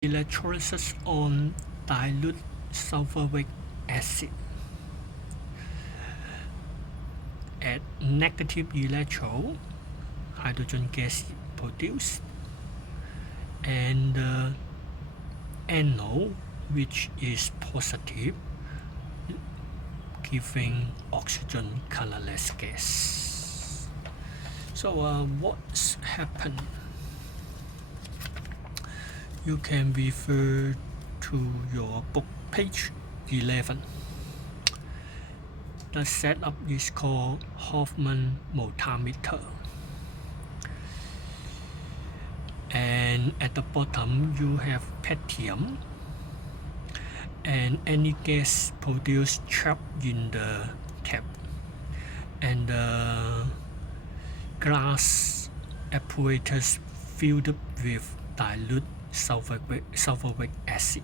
Electrolysis on dilute sulphuric acid. At negative electrode, hydrogen gas produced, and the anode, which is positive, giving oxygen colorless gas. So what's happened? You can refer to your book page 11. The setup is called Hoffman multimeter, and at the bottom you have potassium and any gas produced trapped in the tap, and the glass apparatus filled with dilute sulphuric acid.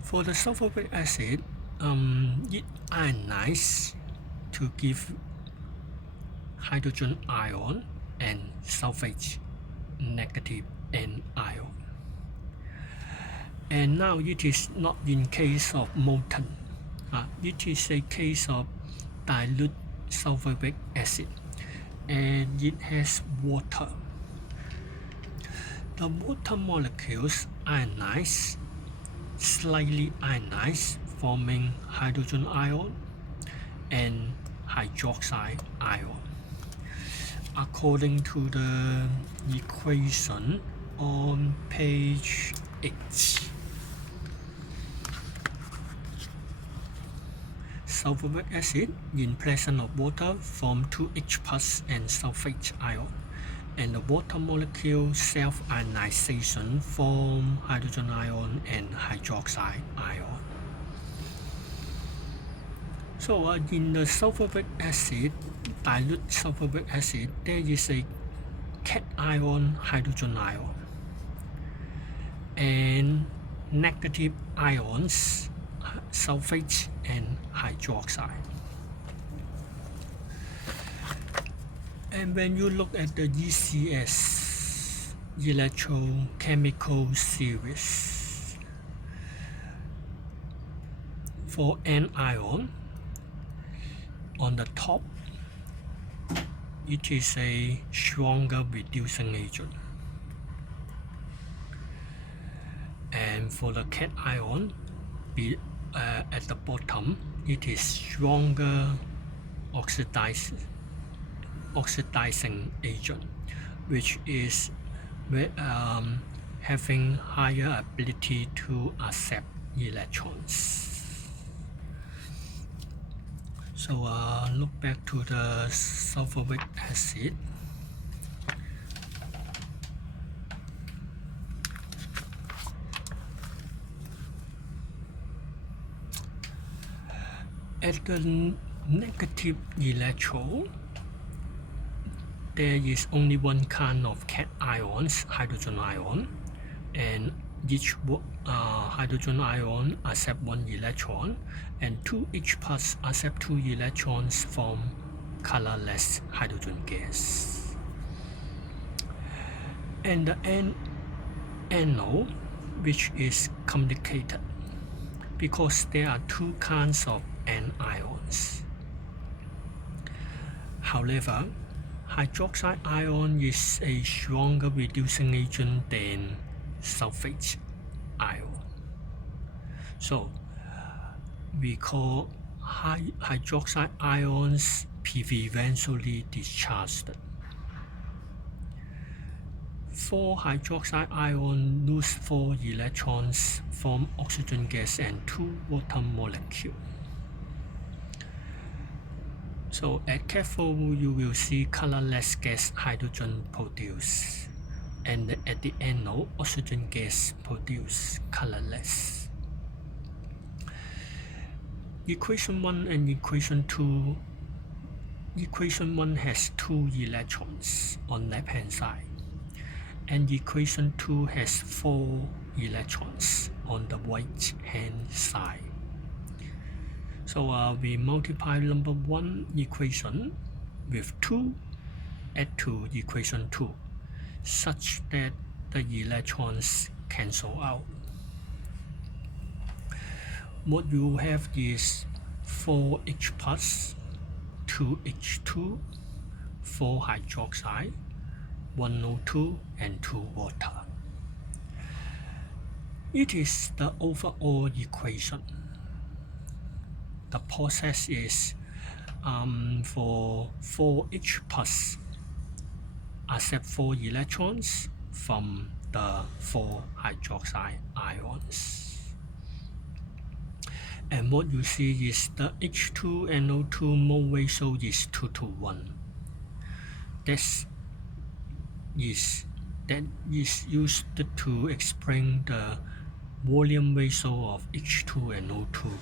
For the sulphuric acid, it ionizes to give hydrogen ion and sulfate negative anion. And now it is not in case of molten. It is a case of dilute sulphuric acid, and it has water. The water molecules ionize, slightly ionize, forming hydrogen ion and hydroxide ion. According to the equation on page 8. Sulphuric acid in presence of water form 2H plus and sulfate ion, and the water molecule self-ionization form hydrogen ion and hydroxide ion. So in the sulphuric acid, dilute sulphuric acid, there is a cation hydrogen ion and negative ions, sulfate and hydroxide. And when you look at the ECS, electrochemical series, for anion, on the top, it is a stronger reducing agent. And for the cation, at the bottom, it is stronger oxidizing agent, which is having higher ability to accept electrons. So look back to the sulphuric acid. At the negative electrode, there is only one kind of cations, hydrogen ion, and each hydrogen ion accept one electron, and 2H plus accept 2 electrons from colorless hydrogen gas. And the anode, which is complicated because there are two kinds of anions. However, hydroxide ion is a stronger reducing agent than sulfate ion. So we call hydroxide ions preferentially discharged. 4 hydroxide ion lose 4 electrons, form oxygen gas and 2 water molecules. So at cathode, you will see colorless gas hydrogen produced, and at the anode, oxygen gas produced colorless. Equation 1 and equation 2. Equation 1 has 2 electrons on left hand side, and equation 2 has 4 electrons on the right hand side. So we multiply number 1 equation with 2, add to equation 2, such that the electrons cancel out. What you have is 4H plus, 2H2, 4 hydroxide, 1 O2 and 2 water. It is the overall equation. The process is for 4H plus accept 4 electrons from the 4 hydroxide ions. And what you see is the H2NO2 mole ratio is 2:1. That is used to explain the volume ratio of H2NO2.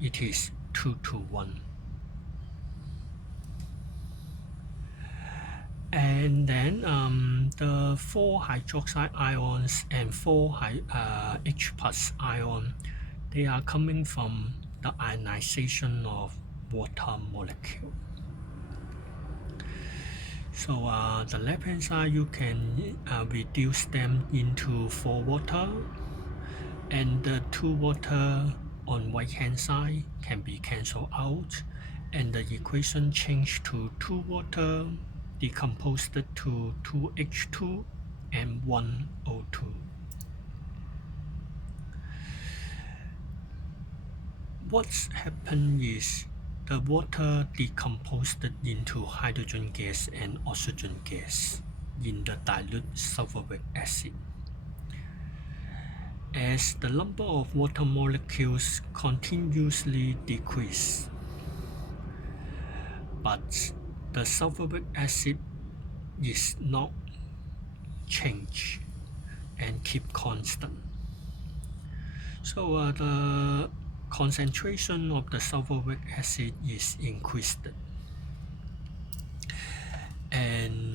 It is 2:1. And then the 4 hydroxide ions and 4 H plus ion, they are coming from the ionization of water molecule. So the left hand side you can reduce them into 4 water, and the 2 water on right hand side can be cancelled out, and the equation change to 2 water decomposed to 2H2 and 1 O2. What's happened is the water decomposed into hydrogen gas and oxygen gas in the dilute sulphuric acid. As the number of water molecules continuously decrease, but the sulphuric acid is not changed and keep constant. So the concentration of the sulphuric acid is increased, and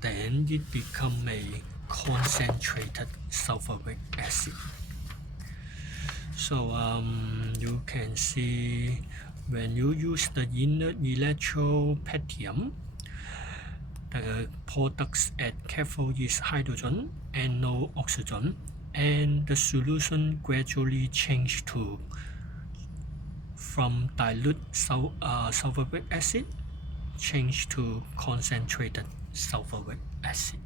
then it becomes a concentrated sulphuric acid. So you can see when you use the inert electropatium, the products at cathode is hydrogen and no oxygen, and the solution gradually change to from dilute sulphuric acid change to concentrated sulphuric acid.